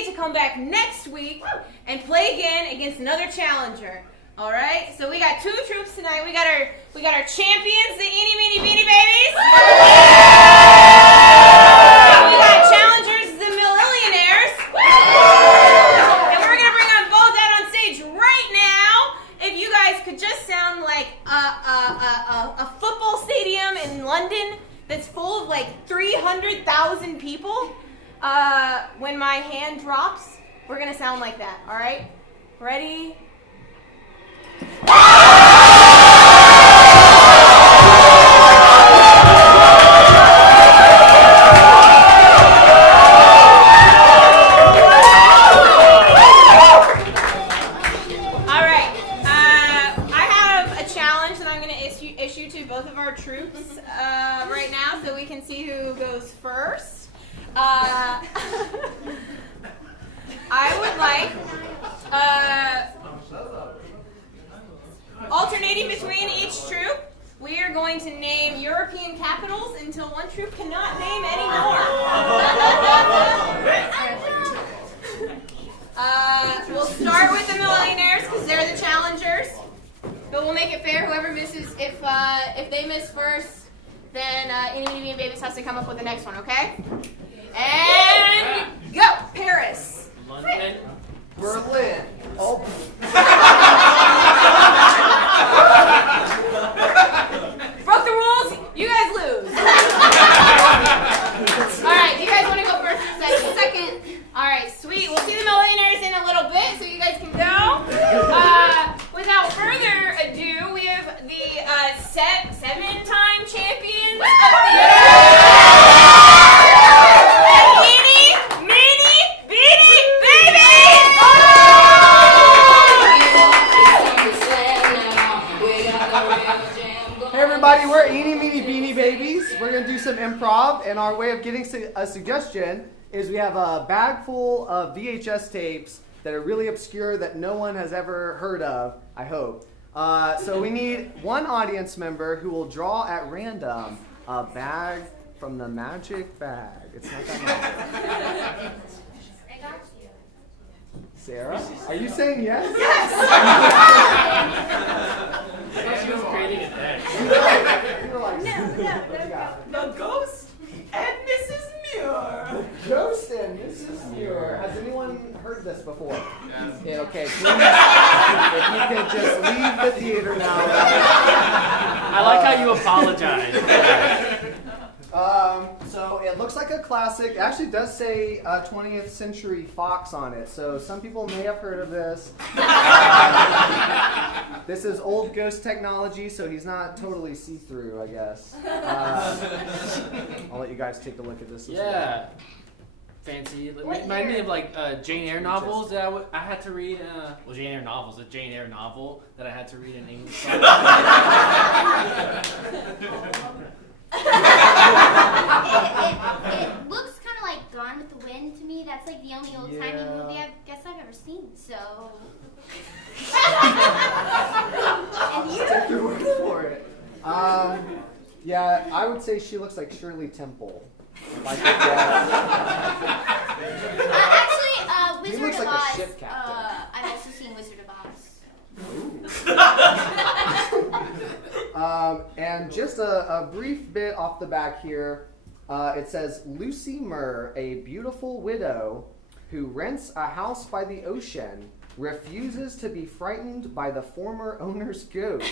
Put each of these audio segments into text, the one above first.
get to come back next week and play again against another challenger. All right. So we got 2 troops tonight. We got our champions, the Eenie, Meanie, Beanie babies. We got challengers, the Millillionaires. And we're gonna bring them both out on stage right now. If you guys could just sound like a football stadium in London that's full of like 300,000 people, when my hand drops, we're gonna sound like that. All right? Ready? Right now, so we can see who goes first. I would like alternating between each troop. We are going to name European capitals until one troop cannot name any more. We'll start with the Millillionaires because they're the challengers. But we'll make it fair. Whoever misses, if they miss first, then Eenie, Babies has to come up with the next one, okay? And go! Paris. London. Berlin. Oh. Broke the rules. You guys lose. All right. Do you guys want to go first or second? All right. Sweet. We'll see the Millillionaires in a little bit, so you guys can go. Without further ado, we have the 7-time champions of the Meanie, Meanie, Beanie, babies! Hey everybody, we're Eenie, Meanie, Beanie babies. We're going to do some improv, and our way of getting a suggestion is we have a bag full of VHS tapes that are really obscure that no one has ever heard of, I hope. So we need one audience member who will draw at random a bag from the magic bag. It's not that magic. I got you. Sarah, are you saying yes? Yes! I thought she was creating a deck. You were like, The ghost and Mrs. Muir. Ghost and Mrs. Muir. Has anyone heard this before? Yes. Yeah, okay, please, if you could just leave the theater now. I like how you apologize. So it looks like a classic. It actually does say 20th Century Fox on it, so some people may have heard of this. This is old ghost technology, so he's not totally see-through, I guess. I'll let you guys take a look at this as well. Fancy. It reminded me of like Jane Eyre novels that I had to read. Well, Jane Eyre novels, a Jane Eyre novel that I had to read in English. It looks kind of like Gone with the Wind to me. That's like the only old-timey movie I guess I've ever seen, so... And you? Take your word for it. Yeah, I would say she looks like Shirley Temple. Like Actually, he Wizard looks of like a Oz. ship captain. I've also seen Wizard of Oz. And just a brief bit off the back here. It says, Lucy Murr, a beautiful widow who rents a house by the ocean, refuses to be frightened by the former owner's ghost.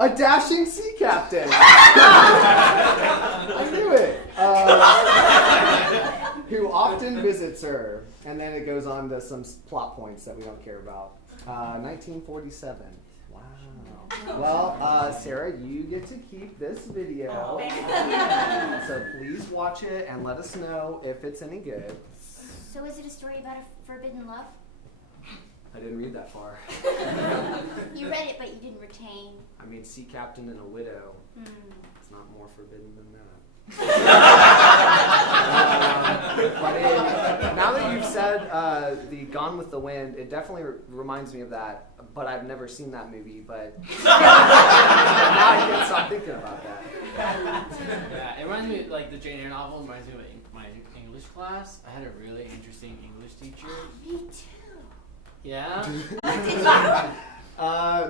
A dashing sea captain. I knew it. Who often visits her. And then it goes on to some plot points that we don't care about. 1947. Wow. Well, Sarah, you get to keep this video. So please watch it and let us know if it's any good. So is it a story about a forbidden love? I didn't read that far. You read it, but you didn't retain. I mean, sea captain and a widow. It's not more forbidden than that. But now that you've said the Gone with the Wind, it definitely reminds me of that. But I've never seen that movie. But now I can't stop thinking about that. Yeah, it reminds me like the Jane Eyre novel reminds me of my English English class, I had a really interesting English teacher. Me too. Yeah?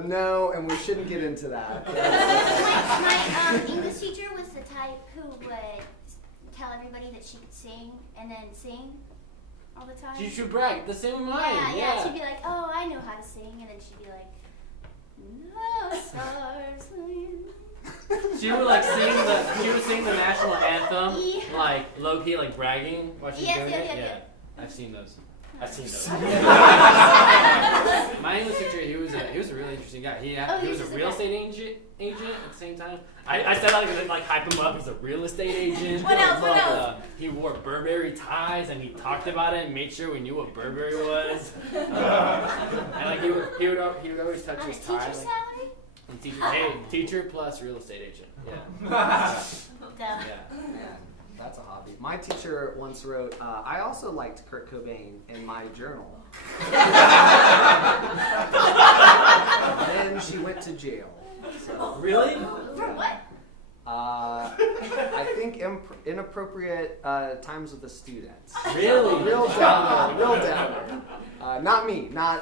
No, and we shouldn't get into that. My English teacher was the type who would tell everybody that she could sing and then sing all the time. You should brag. The same with mine. Yeah. She'd be like, "Oh, I know how to sing," and then she'd be like, "No stars." She would sing the national anthem, like low key, like bragging while she's doing it. Yeah. I've seen those. My English teacher, he was a really interesting guy. He was a real estate agent at the same time. I said like hype him up. He's a real estate agent. What else? He wore Burberry ties and he talked about it and made sure we knew what Burberry was. And like he would always touch his tie. Teacher salary? And teacher plus real estate agent. Yeah. Yeah. That's a hobby. My teacher once wrote, I also liked Kurt Cobain in my journal. Then she went to jail. So, Really? For what? I think inappropriate times with the students. Really? Real downer. Not me. I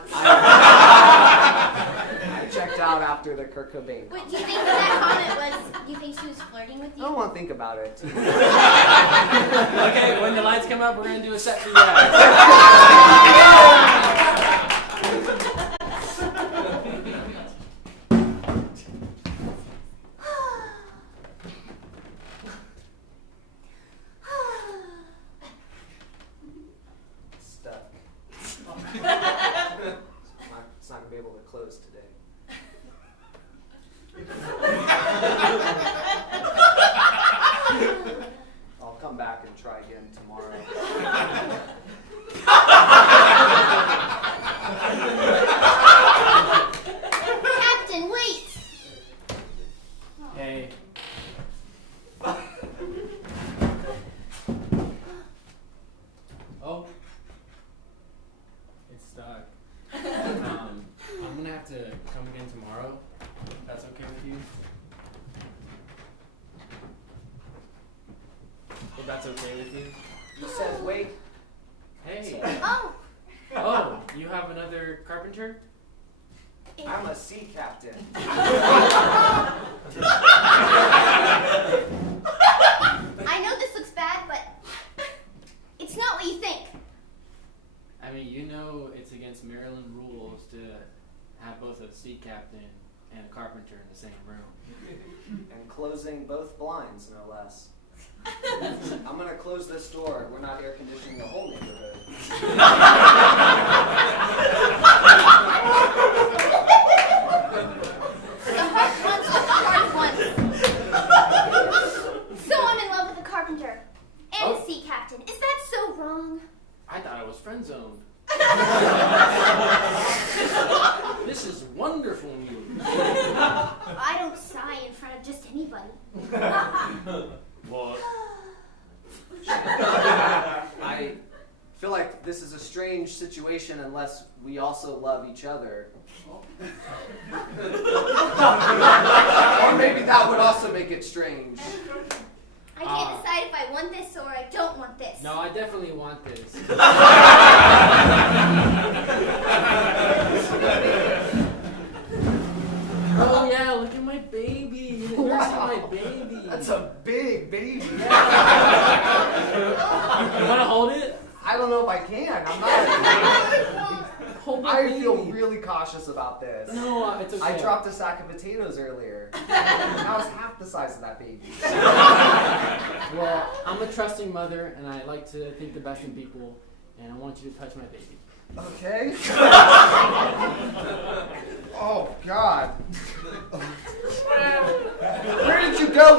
checked out after the Kurt Cobain. Wait, do you think that comment was? Do you think she was flirting with I you? don't want to think about it. Okay, when the lights come up, we're gonna do a set for you guys. Stuck. It's not gonna be able to close today. I'll come back and try again tomorrow. Captain, wait! Hey. Oh. It's stuck. I'm gonna have to come again tomorrow. If that's okay with you. If that's okay with you. You said wait. Hey. Oh! Oh, you have another carpenter? I'm a sea captain. I know this looks bad, but it's not what you think. I mean, you know it's against Maryland rules to have both a sea captain and a carpenter in the same room. And closing both blinds, no less. I'm gonna close this door. We're not air conditioning the whole neighborhood. The heart wants what the heart wants. So I'm in love with a carpenter and a sea captain. Is that so wrong? I thought I was friend zoned. This is wonderful news. I don't sigh in front of just anybody. What? I feel like this is a strange situation unless we also love each other. Or maybe that would also make it strange. I can't decide if I want this or I don't want this. No, I definitely want this. Oh yeah, look at my baby. You're nursing my baby. That's a big baby. You wanna hold it? I don't know if I can. I'm not. Hold my I baby. feel really cautious about this. No, it's okay. I dropped a sack of potatoes earlier. That was half the size of that baby. Well, I'm a trusting mother, and I like to think the best in people, and I want you to touch my baby. Okay. Oh God. Where did you go?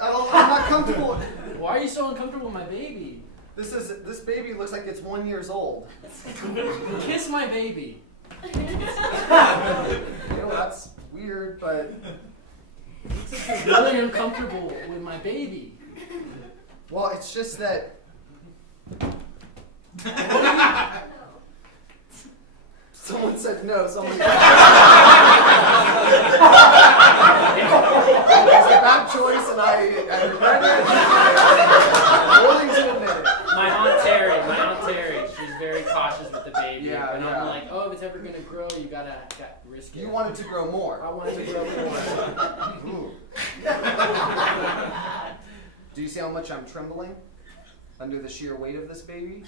I'm not comfortable. Why are you so uncomfortable with my baby? This baby looks like it's 1 year old. Kiss my baby. That's weird, but I'm really uncomfortable with my baby. well, it's just that. Someone said no. Someone. It's a bad choice, and I regret it. I'm willing to admit it. My very cautious with the baby. Yeah, and yeah. I'm like, oh, if it's ever gonna grow, you gotta risk it. You want it to grow more. I want it to grow more. Ooh. Do you see how much I'm trembling under the sheer weight of this baby?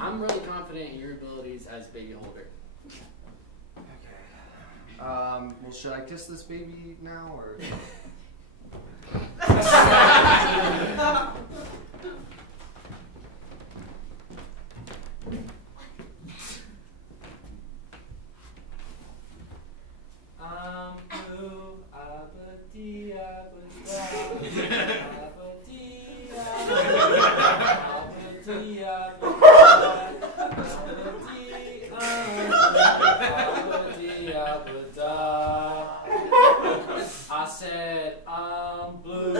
I'm really confident in your abilities as baby holder. Okay. Well, should I kiss this baby now, or? Blue, abadi, abada, I said I'm blue.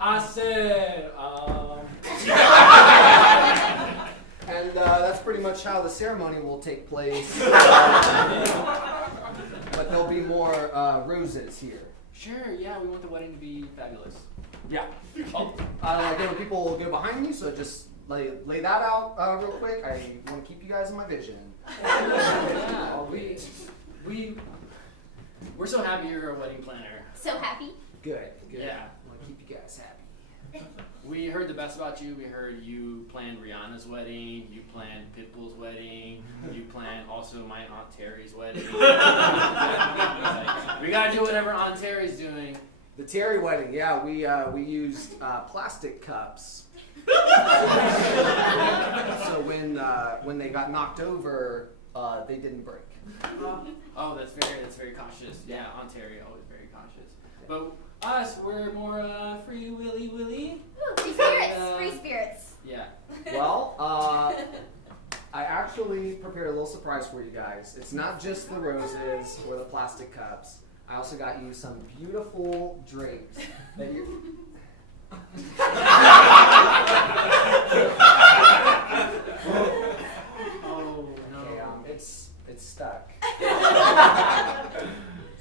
I said And that's pretty much how the ceremony will take place. But there'll be more roses here. Sure, yeah, we want the wedding to be fabulous. Yeah. Oh, there were people go behind me, so just lay that out real quick. I want to keep you guys in my vision. Yeah, we're so happy you're a wedding planner. So happy. Good. Yeah. I want to keep you guys happy. We heard the best about you. We heard you planned Rihanna's wedding, you planned Pitbull's wedding, you planned also my Aunt Terry's wedding. Like, we gotta do whatever Aunt Terry's doing. The Terry wedding, yeah, we used plastic cups. So when they got knocked over, they didn't break. Oh, that's very cautious. Yeah, Aunt Terry always very cautious. But us, we're more free willy. Ooh, free spirits. Free spirits. Yeah. Well, I actually prepared a little surprise for you guys. It's not just the roses or the plastic cups. I also got you some beautiful drapes that you. Oh no. Okay, it's stuck.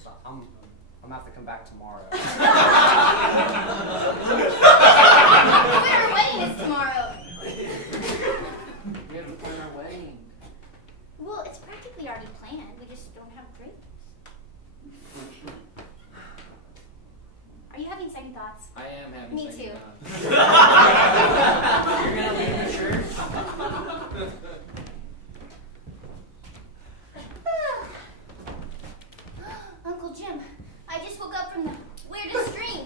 So I'm gonna have to come back tomorrow. Our wedding is tomorrow. We have to plan our wedding. Well, it's practically already planned. We just don't have drapes. Are you having second thoughts? I am having Me second too. thoughts. You're gonna leave the church? Uncle Jim, I just woke up from the weirdest dream.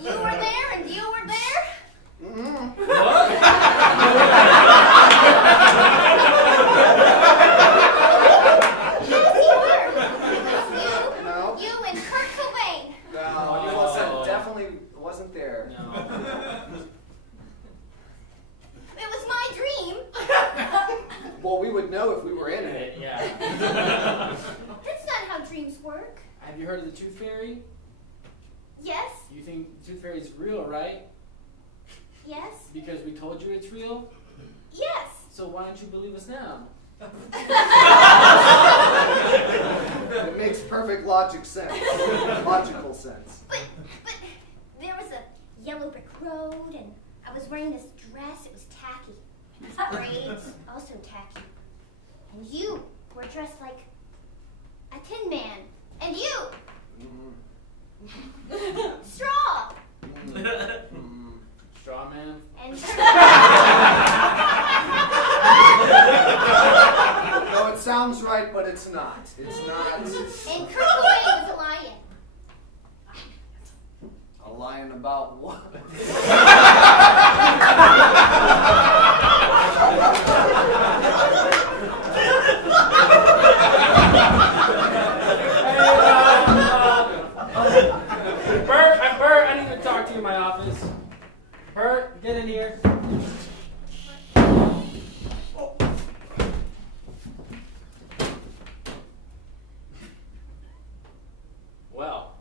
You were there and you were there? Yes, you were. It was you, No. you and Kurt Cobain. No, definitely wasn't there. No. It was my dream. Well, we would know if we were in it. Yeah. That's not how dreams work. Have you heard of the Tooth Fairy? Yes, You think the Tooth Fairy is real, right? yes, Because we told you it's real? yes. So why don't you believe us now? It makes perfect logical sense. But there was a yellow brick road, and I was wearing this dress. It was tacky. Braids, also tacky. And you were dressed like a Tin Man. And you, Straw. Straw Man? And No, it sounds right, but it's not. It's not. and Kurt Cobain was a lion. A lion about what? Bert, I need to talk to you in my office. Bert, get in here. Well,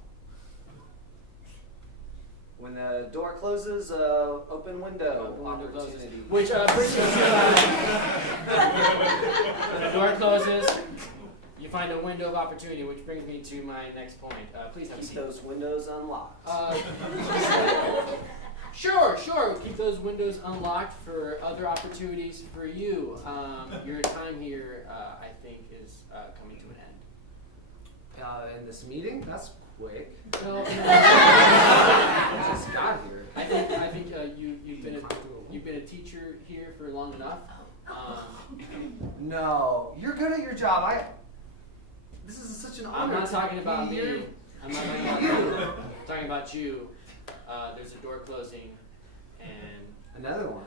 When the door closes, open window. window closes. Opportunity. Which brings us to when the door closes, you You find a window of opportunity, which brings me to my next point. Please have a Keep seat. those windows unlocked. Sure. Keep those windows unlocked for other opportunities for you. Your time here, I think, is coming to an end. In this meeting? That's quick. No, I just got here. I think you've been a teacher here for long enough. No, you're good at your job. This is such an honor. I'm not talking about be me. here. I'm not talking about you. I'm talking about you. There's a door closing, and Another one.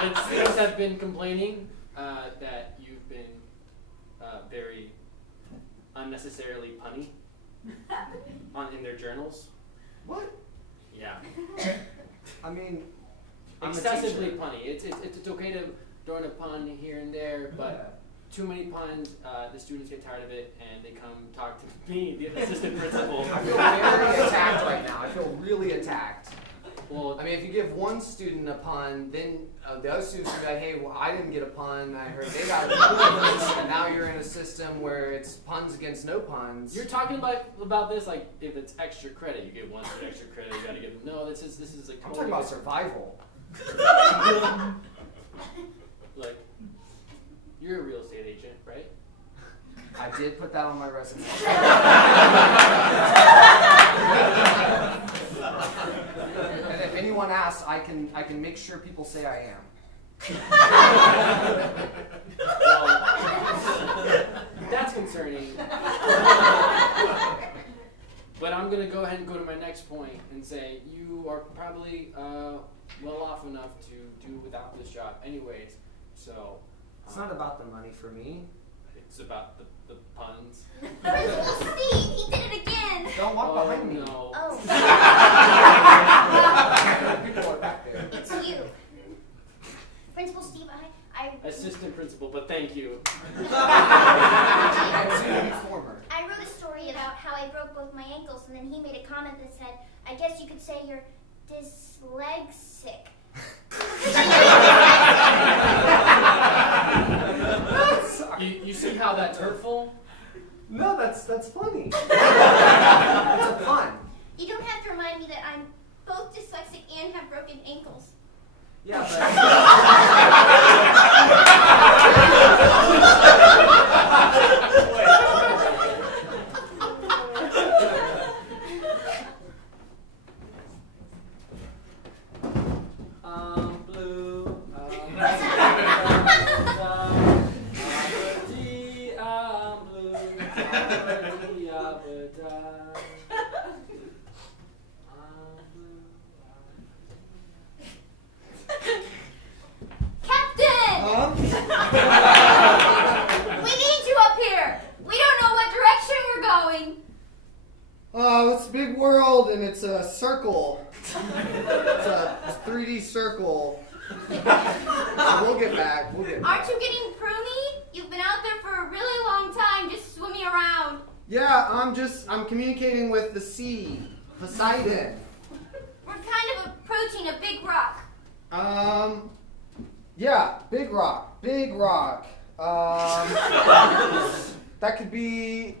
the students have been complaining that you've been very unnecessarily punny in their journals. What? Yeah. I mean, I'm a Excessively teacher. punny. It's okay to throw in a pun here and there, but too many puns, the students get tired of it, and they come talk to me, the assistant principal. I feel very attacked right now. I feel really attacked. Well, I mean, if you give one student a pun, then the other students will be like, hey, well, I didn't get a pun. I heard they got a pun. And now you're in a system where it's puns against no puns. you're talking about this like if it's extra credit, you get one for extra credit. You gotta give them. No, this is like. I'm talking about survival. Like, you're a real estate agent, right? I did put that on my resume. And if anyone asks, I can make sure people say I am. Well, that's concerning. But I'm gonna go ahead and go to my next point and say you are probably well off enough to do without this job, anyways. So It's not about the money for me. it's about the puns. Principal Steve, he did it again. Don't walk Oh behind me. no. Oh, People are back there. it's you. Principal Steve, Assistant principal, but thank you. And soon to be former. I wrote a story about how I broke both my ankles, and then he made a comment that said, I guess you could say you're dyslexic. You see how that's hurtful? No, that's funny. It's a pun. You don't have to remind me that I'm both dyslexic and have broken ankles. Yeah, but Blue. Captain! huh? We need you up here! We don't know what direction we're going! It's a big world and it's a circle. It's a 3D circle. So we'll get back. Aren't you getting pruny? You've been out there for a really long time just swimming around. Yeah, I'm communicating with the sea, Poseidon. We're kind of approaching a big rock. Yeah, big rock. That could be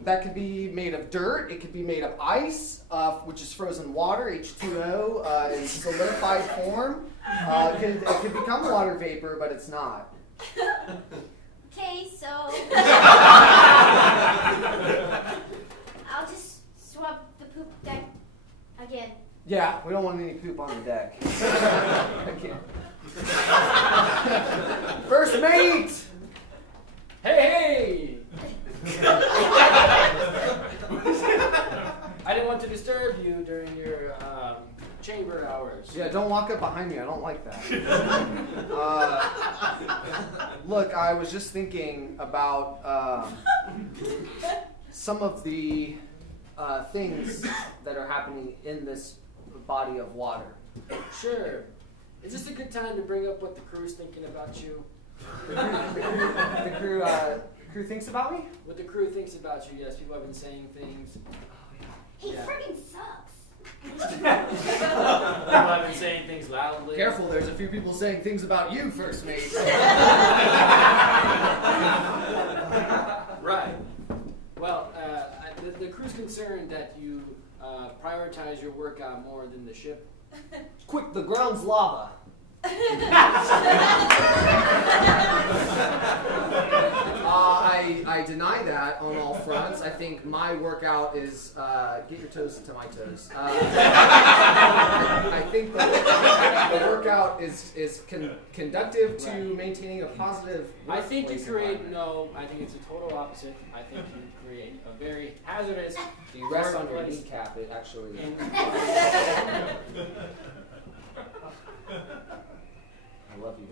made of dirt. It could be made of ice, which is frozen water, H2O, in solidified form. It could become water vapor, but it's not. Okay, so I'll just swap the poop deck again. Yeah, we don't want any poop on the deck. I can't. First mate! Hey! I didn't want to disturb you during your chamber hours. Yeah, don't walk up behind me. I don't like that. Look, I was just thinking about some of the things that are happening in this body of water. Sure. Is this a good time to bring up what the crew's thinking about you? The crew thinks about me? What the crew thinks about you, yes. People have been saying things. He Yeah. friggin' sucks. People have been saying things loudly. Careful, there's a few people saying things about you, First Mate. Right. Well, the crew's concerned that you prioritize your workout more than the ship. Quick, the ground's lava. I deny that on all fronts. I think my workout is get your toes to my toes. I think the workout is conductive to maintaining a positive. I think you create I think it's a total opposite. I think you create a very hazardous. You rest on your kneecap. It actually. I love you.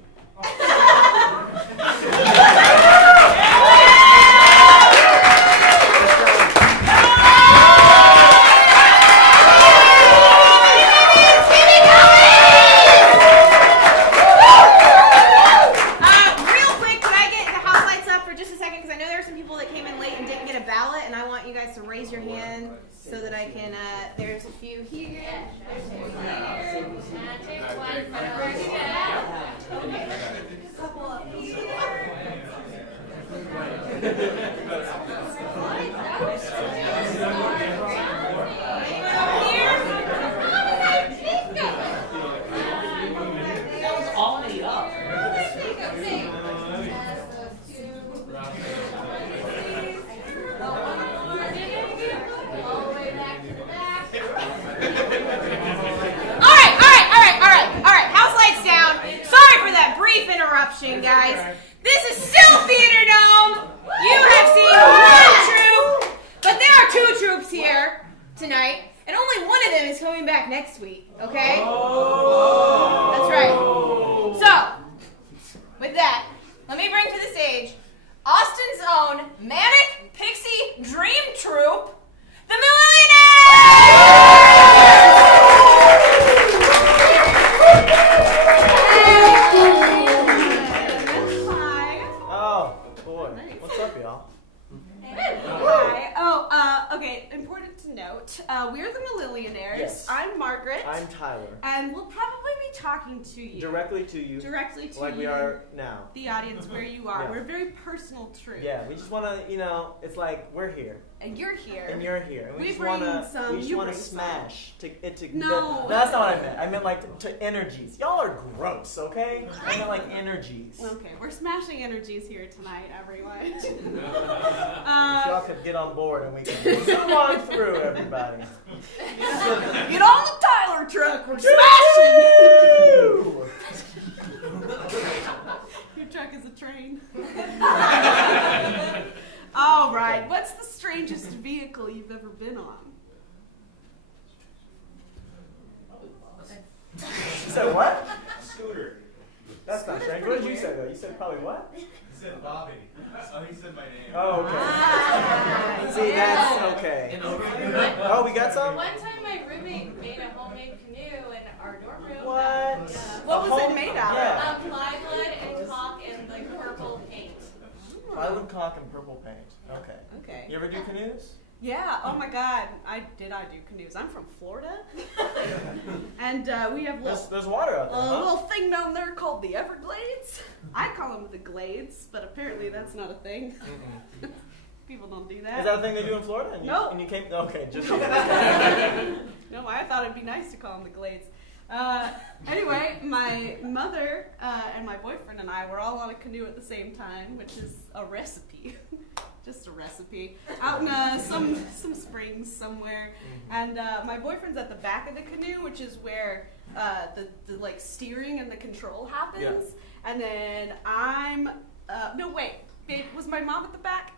Real quick, could I get the house lights up for just a second? Because I know there are some people that came in late and didn't get a ballot, and I want you guys to raise your hand so that I can. There's a few here. There's a few here. Magic one for a couple up here. That was all made up. All right. House lights down. Sorry for that brief interruption, guys. This is still Theatredome. You have seen one troupe, but there are two troupes here tonight, and only one of them is coming back next week, okay? That's right. So, with that, let me bring to the stage Austin's own Manic Pixie Dream Troupe, the Millillionaires! Okay, important to note, we're the Millillionaires. Yes. I'm Margaret. I'm Tyler. And we'll probably be talking to you. Directly to you. Directly to like you. we are now. The audience where you are. Yeah. We're a very personal troupe. Yeah, we just want to, it's like we're here. And you're here. And you're here. And We just bring wanna, some, we just you want to bring some. smash it to No. that's not what I meant. I meant like to energies. Y'all are gross, okay? I meant like energies. Okay, we're smashing energies here tonight, everyone. If y'all could get on board and we can move on through, everybody. Get on the Tyler truck, we're smashing! Your truck is a train. All right, what's the strangest vehicle you've ever been on? You said what? Scooter. That's not strange. What did you say though? You said probably what? He said Bobby. Oh, he said my name. Oh, okay. Ah, See, yeah. that's okay. Oh, we got some? One time my roommate made a homemade canoe in our dorm room. What? Yeah. What was it made out of? Yeah. Plywood and caulk and like purple paint. Plywood, caulk, and purple paint. Okay. Okay. You ever do canoes? Yeah, oh my God, I do canoes. I'm from Florida, and we have There's water out there, a huh? little thing down there called the Everglades. I call them the Glades, but apparently that's not a thing. People don't do that. Is that a thing they do in Florida? And you, No. And you came? Okay, just No, I thought it'd be nice to call them the Glades. Anyway, my mother and my boyfriend and I were all on a canoe at the same time, which is a recipe. Just a recipe. Out in some springs somewhere. And my boyfriend's at the back of the canoe, which is where the like steering and the control happens. Yeah. And then I'm no wait, babe, was my mom at the back?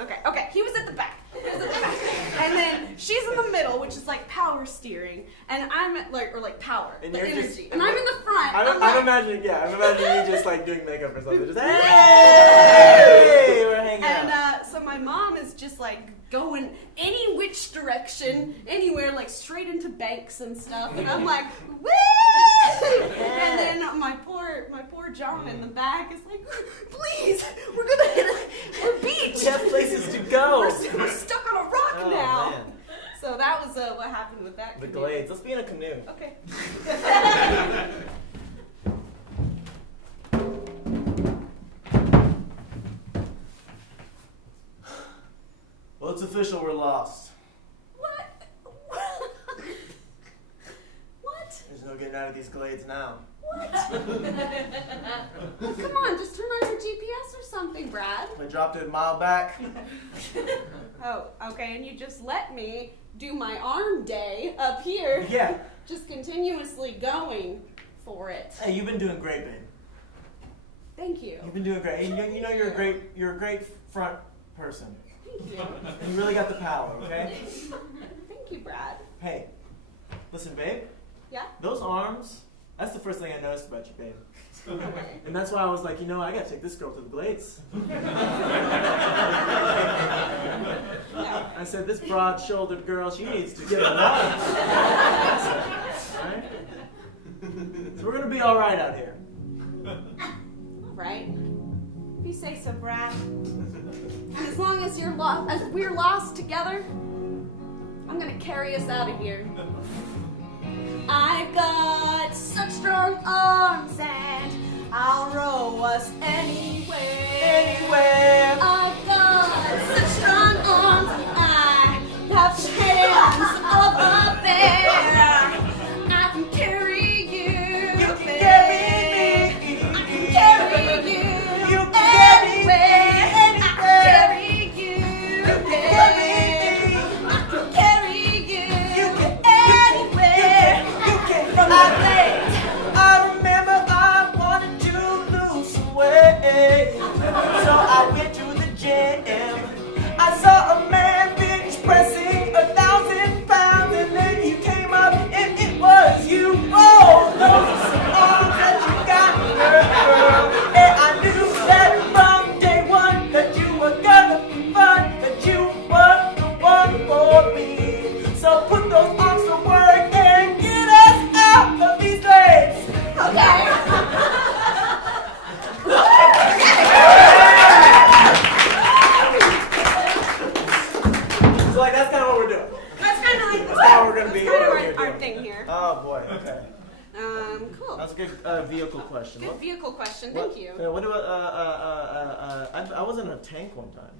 Okay, he was at the back. And then she's in the middle, which is like power steering, and I'm at like power, And the you're energy. just- And I'm in the front. I'm imagining you just like doing makeup or something. Just hey, we're hanging And out. so my mom is just like going any which direction, anywhere, like straight into banks and stuff. And I'm like, woo! And then my poor John in the back is like, please, we're gonna hit a beach. We have places to go. We're stuck on a rock Oh, now. man. So that was what happened with that? The canoe? glades. Let's be in a canoe. Okay. Well, it's official. We're lost. What? What? There's no getting out of these glades now. Well, come on, just turn on your GPS or something, Brad. We dropped it a mile back. Oh, okay, and you just let me do my arm day up here. Yeah. Just continuously going for it. Hey, you've been doing great, babe. Thank you. You've been doing great. You know you're a great front person. Thank you. And you really got the power, okay? Thank you, Brad. Hey, listen, babe. Yeah? Those arms, that's the first thing I noticed about you, babe. Okay. And that's why I was like, you know, I gotta take this girl to the glades. I said, this broad-shouldered girl, she needs to get a run. Right? So we're gonna be all right out here. All right. If you say so, Brad. And as long as we're lost together, I'm gonna carry us out of here. I've got such strong arms and I'll row us anywhere. Anywhere. I've got such strong arms and I have the hands of a bear. I can carry you, You can babe. carry me. I can carry you, You can carry me anywhere. I can carry you, You can babe. carry me. I can carry you, You can- anywhere. You can From the glades. I remember I wanted to lose some weight, so I went to the gym. I saw a man bench pressing 1,000 pounds, and then you came up and it was you. Oh, those are some arms that you got, girl. And I knew that from day one that you were gonna be fun, that you were the one for me. So put those arms to work and get us out of these glades. Okay. So like that's kind of what we're doing. That's kind of like That's how we're gonna be. That's kind what we're of gonna our do. thing here. Oh boy. Okay. Cool. That's a good vehicle question. Good What- vehicle question. what- Thank you. yeah, what about I was in a tank one time.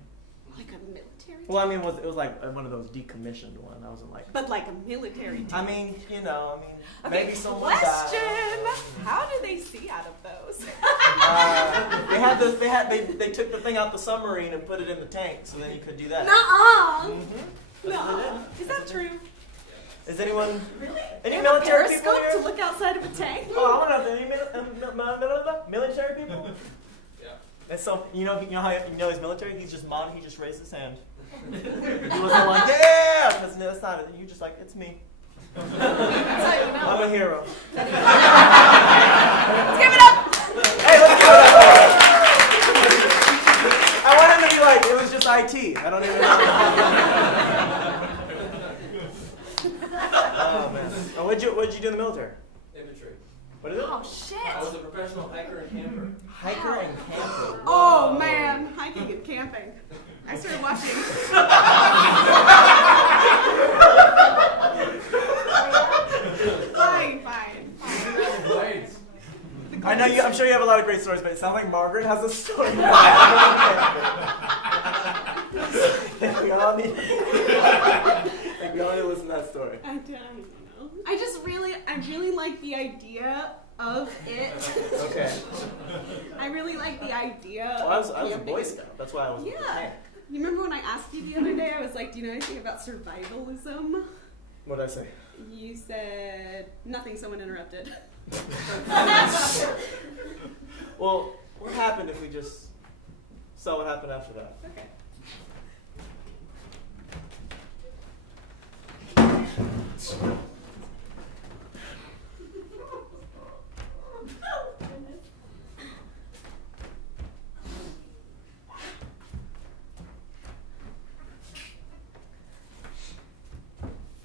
Like a military. Well, I mean, it was like one of those decommissioned one. I wasn't like. But like a military. I mean, you know, Okay, maybe someone question. died. How do they see out of those? They took the thing out the submarine and put it in the tank, so then you could do that. Nuh-uh. Mhm. No. Is that true? Is anyone? Really? Any They have a military people periscope here? to look outside of a tank? Oh, I want to know any military people. Yeah. And so you know how he's military. He just raised his hand. He wasn't like yeah, because that's not it. You just like it's me. That's how you know. I'm a hero. Let's give it up. Hey, let's give it up. I want him to be like it was just IT. I don't even know. Oh man. Oh, what'd you do in the military? Infantry. What is it? Oh I was shit. a professional hiker and camper. Hiker and camper. Oh man, hiking and camping. I started watching. Fine. Blades. I know you. I'm sure you have a lot of great stories, but it sounds like Margaret has a story. we all need to listen to that story. I don't know. I really like the idea of it. Okay. I really like the idea. Well, I was of a camping. Boy Scout. That's why I was. Yeah. You remember when I asked you the other day? I was like, "Do you know anything about survivalism?" What did I say? You said nothing. Someone interrupted. Well, what happened if we just saw what happened after that? Okay.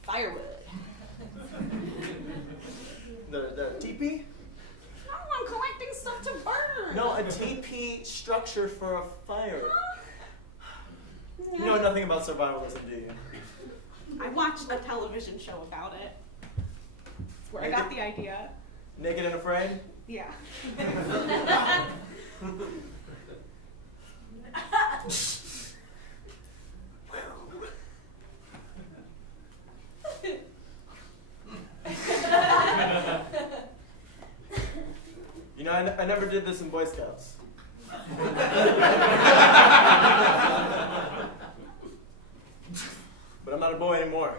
Firewood. The teepee? No, I'm collecting stuff to burn. No, a teepee structure for a fire. You know nothing about survivalism, do you? I watched a television show about it. That's where I got the idea. Naked and Afraid? Yeah. You know, I never did this in Boy Scouts. But I'm not a boy anymore.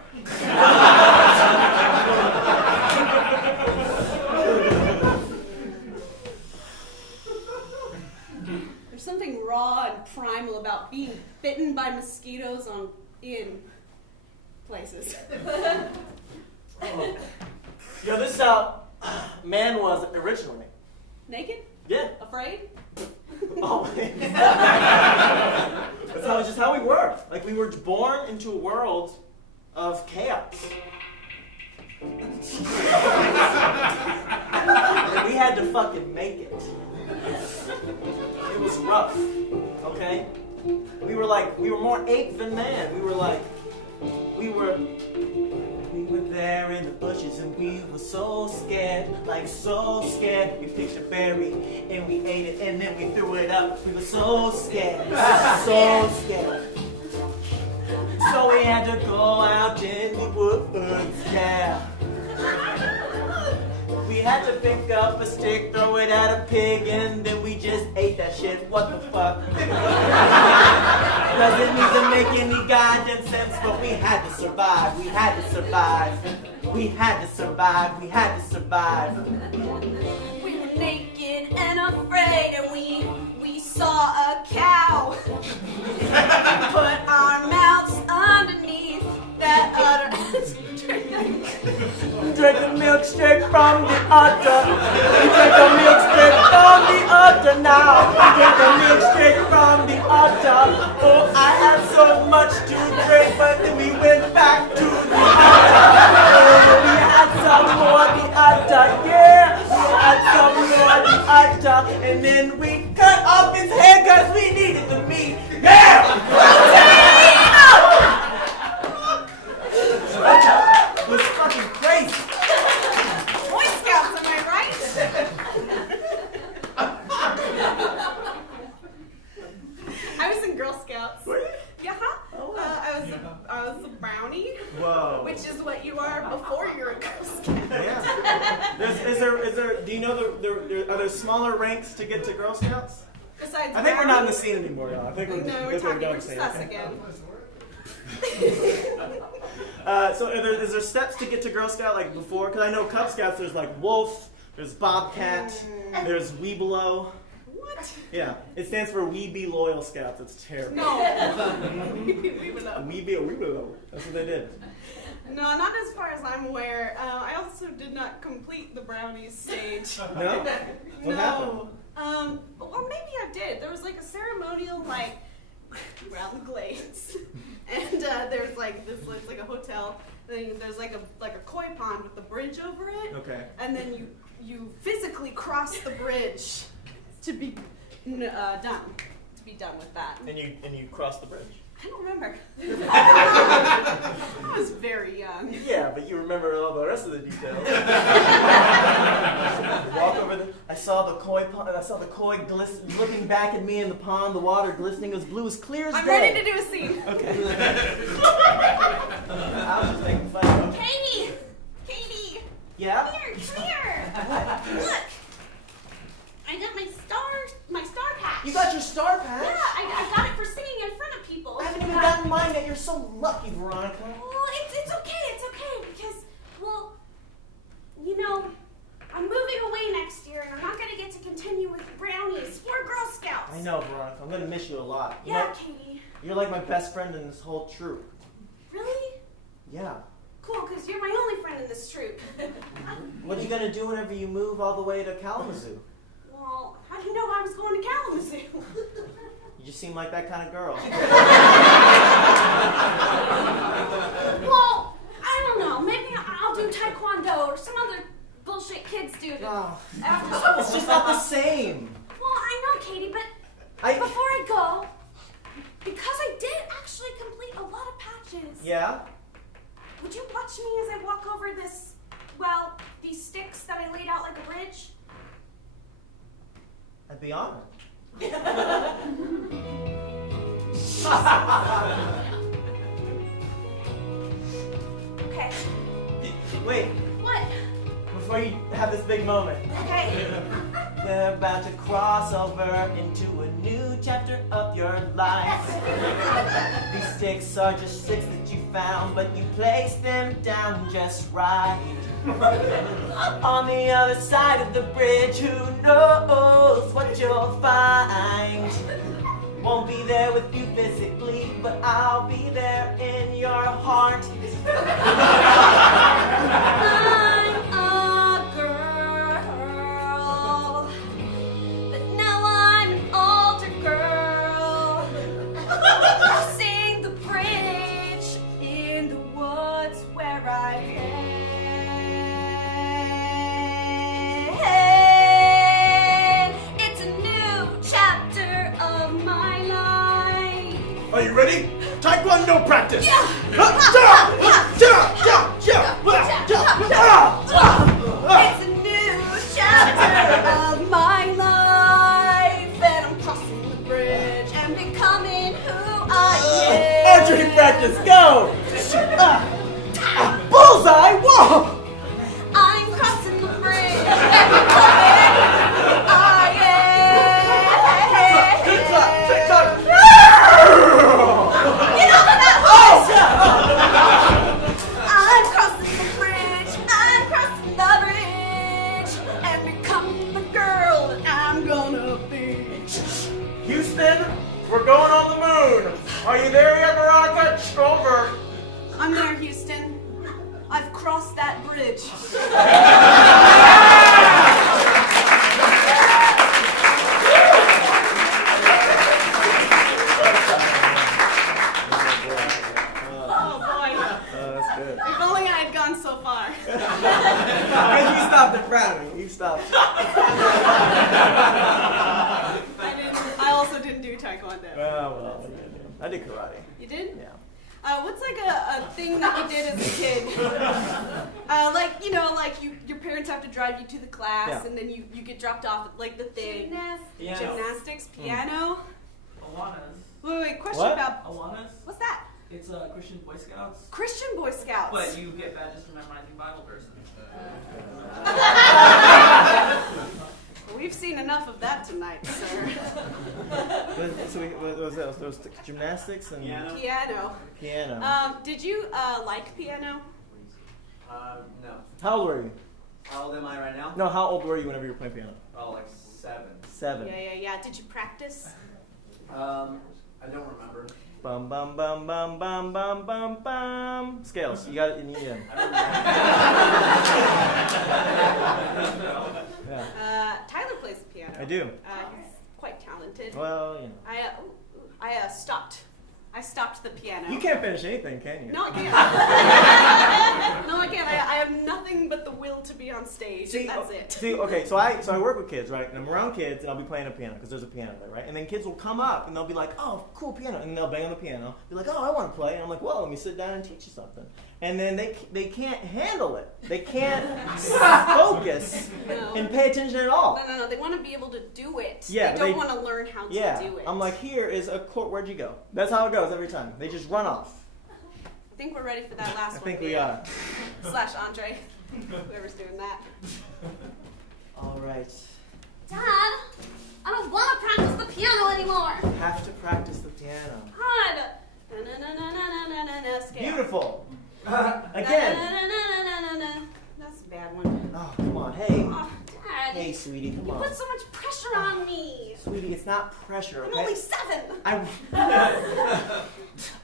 There's something raw and primal about being bitten by mosquitoes in places. Yo, this is how man was originally. Naked? Yeah. Afraid? Always. That's just how we were. Like, we were born into a world of chaos. And we had to fucking make it. It was rough, okay? We were more ape than man. We were there in the bushes and we were so scared, so scared. We picked a berry and we ate it and then we threw it up. We were so scared, so scared. So we had to go out in the woods, yeah. We had to pick up a stick, throw it at a pig, and then we just ate that shit. What the fuck? Doesn't even make any goddamn sense, but we had to survive. We had to survive. We had to survive. We had to survive. We were naked and afraid, and we saw a cow. Put our mouths underneath that udder. Drink the milk straight from the udder. We drink the milk straight from the udder now. We drink the milk straight from the udder. Oh, I had so much to drink, but then we went back to the udder. Oh, we had some more of the udder, yeah. We had some more of the udder, and then we cut off his head because we needed the meat. Yeah! It was fucking crazy. Boy Scouts, am I right? I was in Girl Scouts. Were you? Yeah. Oh, wow. I was a brownie. Whoa. Which is what you are before you're a Girl Scout. Yeah. Is there? Do you know are there smaller ranks to get to Girl Scouts? Besides I think we're not in the brownies. scene anymore, y'all. I think we're No, we're just talking. done We're the just scene. us Okay. again. So is there steps to get to Girl Scout like before? Because I know Cub Scouts, there's like Wolf, there's Bobcat, there's Weebelo. What? Yeah, it stands for We Be Loyal Scouts. It's terrible. No. We We Weebelo. That's what they did. No, not as far as I'm aware. I also did not complete the brownies stage. No? What happened? Well, maybe I did. There was like a ceremonial around the glades, and there's like this. It's like a hotel. Then there's like a koi pond with a bridge over it. Okay. And then you physically cross the bridge to be done. To be done with that. And you crossed the bridge. I don't remember. I was very young. Yeah, but you remember all the rest of the details. Walk over there. I saw the koi pond. I saw the koi looking back at me in the pond. The water glistening. It was blue, as clear as day. I'm ready to do a scene. Okay. I was just making fun. Katie! Katie! Yeah. Come here! Look! I got my star patch. You got your star patch? Yeah, I got it for singing in front of people. I haven't even gotten mine yet. You're so lucky, Veronica. Well, it's okay, because, well, you know, I'm moving away next year, and I'm not going to get to continue with brownies or Girl Scouts. I know, Veronica. I'm gonna miss you a lot. You Yeah, know, Katie. you're like my best friend in this whole troop. Really? Yeah. Cool, because you're my only friend in this troop. What are you gonna do whenever you move all the way to Kalamazoo? Well, how do you know I was going to Kalamazoo? You just seem like that kind of girl. Well, I don't know. Maybe I'll do taekwondo or some other bullshit kids do after school. It's just not the same. Well, I know, Katie, but before I go, because I did actually complete a lot of patches, Yeah? would you watch me as I walk over these sticks that I laid out like a bridge? I'd be honored. Okay. Wait, What? before you have this big moment. Okay. We're about to cross over into a new chapter of your life. These sticks are just sticks that you found, but you placed them down just right. On the other side of the bridge, who knows what you'll find? Won't be there with you physically, but I'll be there in your heart. I'm a girl, but now I'm an older girl. Crossing the bridge in the woods where I can. It's a new chapter of my life. Are you ready? Taekwondo practice! Yeah. It's a new chapter of my life, and I'm crossing the bridge and becoming who I am. Archery practice, go! Bullseye, whoa! I'm crossing the bridge and becoming who I am. TikTok, TikTok! Get over that horse! I'm crossing the bridge, I'm crossing the bridge, and becoming the girl that I'm gonna be. Houston, we're going on the moon. Are you there yet, Veronica? Over. I'm there, Houston. I've crossed that bridge. Oh boy. That's good. If only I had gone so far. And you stopped in front of me. You stopped. I also didn't do Taekwondo. Well, I did karate. You did? Yeah. What's like a thing that you did as a kid? Your parents have to drive you to the class, Yeah. and then you get dropped off at like the thing. Piano. Gymnastics, piano. Awanas. Wait, question What? about Awanas? what's that? It's Christian Boy Scouts. Christian Boy Scouts. But you get badges for memorizing Bible verses. We've seen enough of that tonight, sir. So what was that? Those gymnastics and Piano. piano. Did you like piano? No. How old were you? How old am I right now? No, how old were you whenever you were playing piano? Oh, like 7. 7. Yeah. Did you practice? I don't remember. Bum bum bum bum bum bum bum bum. Scales. You got it. You need them. Yeah. Tyler plays the piano. I do. He's quite talented. Well, you know. I stopped. I stopped the piano. You can't finish anything, can you? No, I can't. No, I can't. I have nothing but the will to be on stage. That's it. See, okay, so I work with kids, right? And I'm around kids, and I'll be playing a piano because there's a piano there, right? And then kids will come up, and they'll be like, "Oh, cool piano," and they'll bang on the piano. Be like, "Oh, I want to play," and I'm like, "Well, let me sit down and teach you something." And then they can't handle it. They can't focus and pay attention at all. No. They want to be able to do it. Yeah, they don't want to learn how to do it. I'm like, here is a chord. Where'd you go? That's how it goes every time. They just run off. I think we're ready for that last one. I think we are. Slash Andre, whoever's doing that. All right. Dad, I don't want to practice the piano anymore. Have to practice the piano. God. Na scale. Beautiful. Again. Na. That's a bad one. Oh, come on. Hey. Oh, Dad. Hey, sweetie, come You on. put so much pressure on me. Sweetie, it's not pressure, I'm okay? only 7.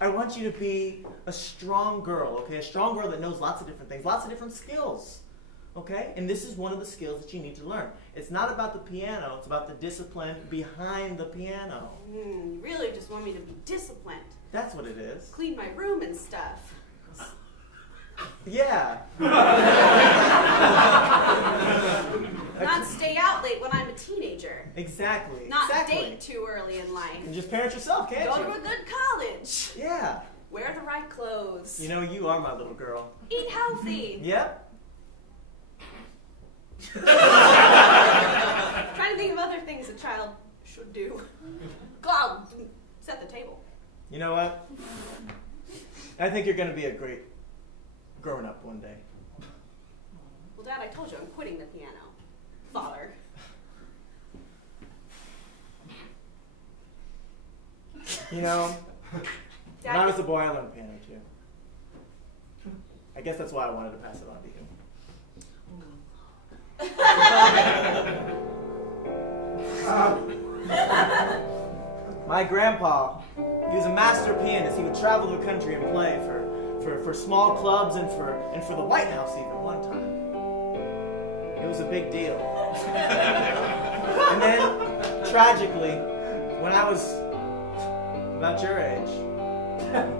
I want you to be a strong girl, okay? A strong girl that knows lots of different things, lots of different skills, okay? And this is one of the skills that you need to learn. It's not about the piano, it's about the discipline behind the piano. You really just want me to be disciplined. That's what it is. Clean my room and stuff. Yeah. Not stay out late when I'm a teenager. Exactly. Not exactly. date too early in life. And just parent yourself, can't Go you? to a good college. Yeah. Wear the right clothes. You know, you are my little girl. Eat healthy. Yep. Trying to think of other things a child should do. God, set the table. You know what? I think you're going to be a great grown up one day. Well, Dad, I told you I'm quitting the piano. Father. You know, Dad, when I was a boy, I learned piano too. I guess that's why I wanted to pass it on to you. My grandpa, he was a master pianist. He would travel the country and play for small clubs and for the White House even one time. It was a big deal. And then, tragically, when I was about your age,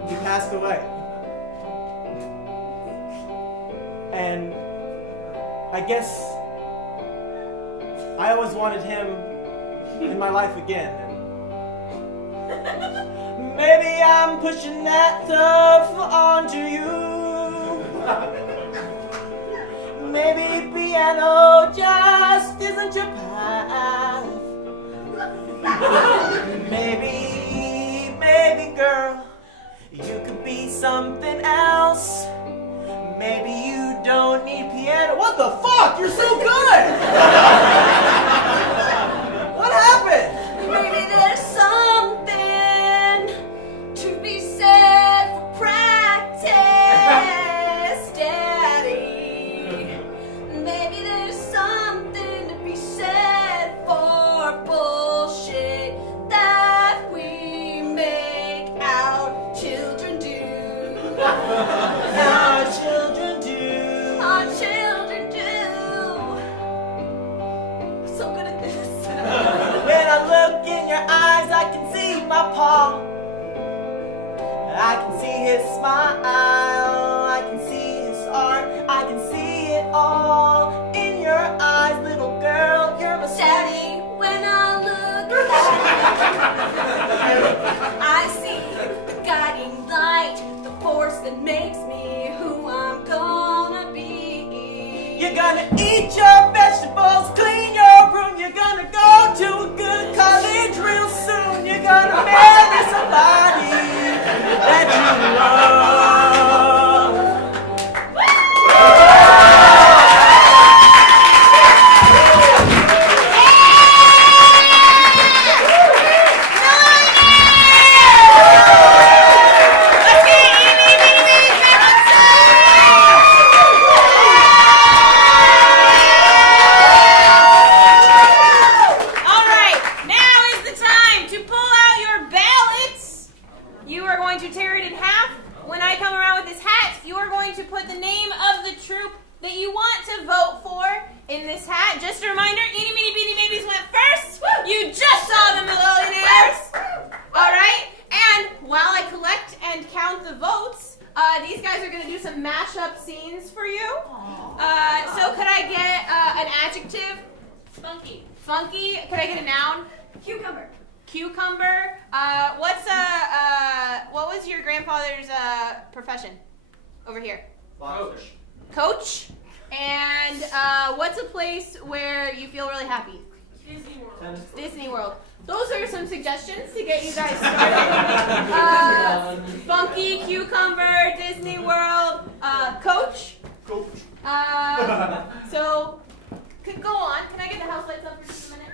he passed away. And I guess I always wanted him in my life again. And maybe I'm pushing that stuff onto you. Maybe piano just isn't your path. Maybe girl, you could be something else. Maybe you don't need piano. What the fuck? You're so good! What happened? maybe there's something to be said for practice, Daddy. Maybe there's something to be said for bullshit that we make our children do. Our children do. Our children do. I'm so good at this. When I look in your eyes, I can see my paw. I can see his smile. I can see his art. I can see it all in your eyes, little girl. You're my Daddy, when I look at you, I see the guiding light, the force that makes me who I'm gonna be. You're gonna eat your vegetables, clean your room. You're gonna go to a good college real soon. You're gonna marry somebody that you love. All right, now is the time to pull out your ballots. You are going to tear it in half. When I come around with this hat, you are going to put the name of the troupe that you want to vote for in this hat. Just a reminder, Eenie, Meanie, Beanie Babies went first. You just saw the Millillionaires. All right, and while I collect and count the votes, these guys are going to do some mashup scenes for you. So could I get an adjective? Funky. Funky. Could I get a noun? Cucumber. Cucumber. What was your grandfather's profession? Over here. Coach. Coach. And what's a place where you feel really happy? Disney World. Disney World. Those are some suggestions to get you guys started. Funky, cucumber, Disney World, coach. Coach. So, could go on. Can I get the house lights up for just a minute?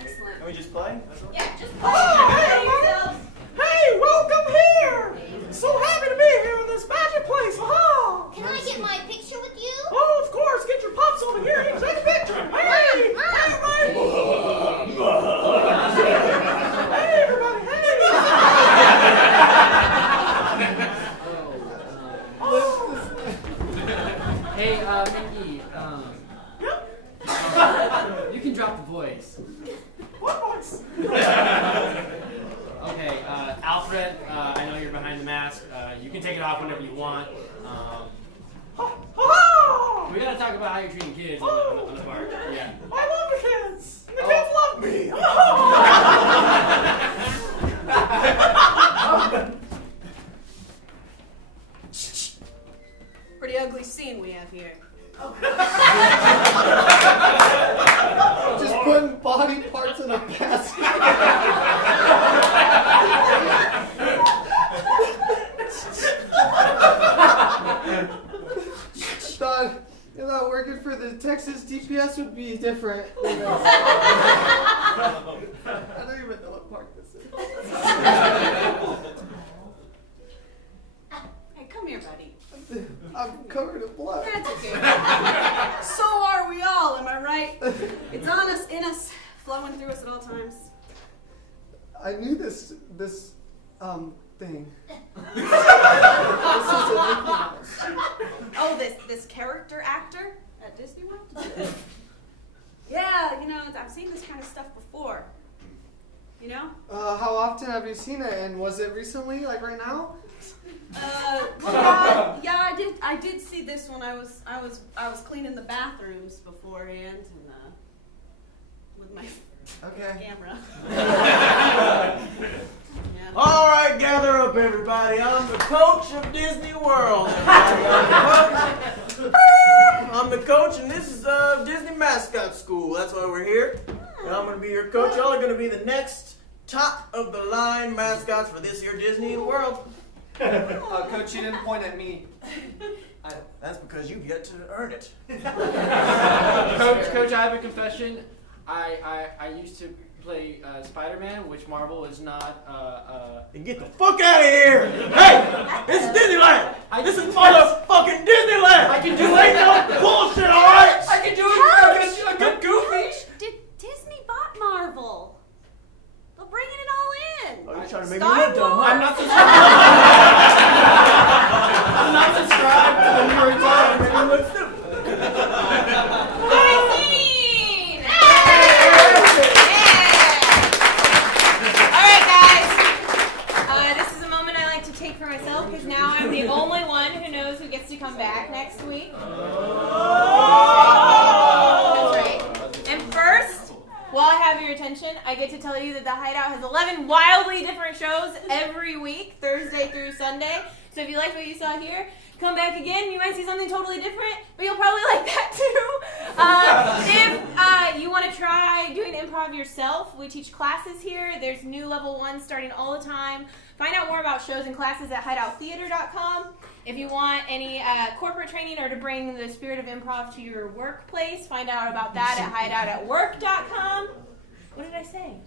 Excellent. Can we just play? Yeah, just Oh, hey, yourselves. Hey, welcome here! So happy to be here in this magic place. Aha! Can I get my picture with you? Oh, of course. Get your pops over here and take a picture. Hey! Mom. Hey, everybody! Hey, everybody! Hey! Hey, Mickey, you can drop the voice. What voice? Okay, Alfred, I know you're behind the mask. You can take it off whenever you want. We gotta talk about how you're treating kids on the park. Yeah. I love the kids! And the kids love me! GPS would be different than this. I don't even know what park this is. Hey, come here, buddy. I'm covered in blood. That's okay. So are we all, am I right? It's on us, in us, flowing through us at all times. I knew this thing. This is a Mickey Mouse. Oh, this character actor at Disney World? Yeah, you know, I've seen this kind of stuff before. You know? How often have you seen it, and was it recently, like right now? Yeah, I did see this when I was cleaning the bathrooms beforehand and with my camera. Yeah. All right, gather up, everybody. I'm the coach of Disney World. I'm the coach, and this is Disney Mascot School. That's why we're here. And I'm going to be your coach. Y'all are going to be the next top-of-the-line mascots for this here Disney World. Coach, you didn't point at me. That's because you've yet to earn it. Coach, I have a confession. I used to play Spider-Man, which Marvel is not. And get the fuck out of here! Hey, this is Disneyland. This is motherfucking Disneyland. I can do this ain't no bullshit, all right? I can do a good Goofy. Did Disney bought Marvel? They're bringing it all in. Oh, you're trying to make me Star look dumb, huh? I'm not subscribed. I'm not subscribed to the New York Times. Make me look stupid. Because now I'm the only one who knows who gets to come back next week. That's right. And first, while I have your attention, I get to tell you that the Hideout has 11 wildly different shows every week, Thursday through Sunday. So if you like what you saw here, come back again. You might see something totally different, but you'll probably like that too. If you want to try doing improv yourself, we teach classes here. There's new level 1 starting all the time. Find out more about shows and classes at hideouttheater.com. If you want any corporate training or to bring the spirit of improv to your workplace, find out about that at hideoutatwork.com. What did I say?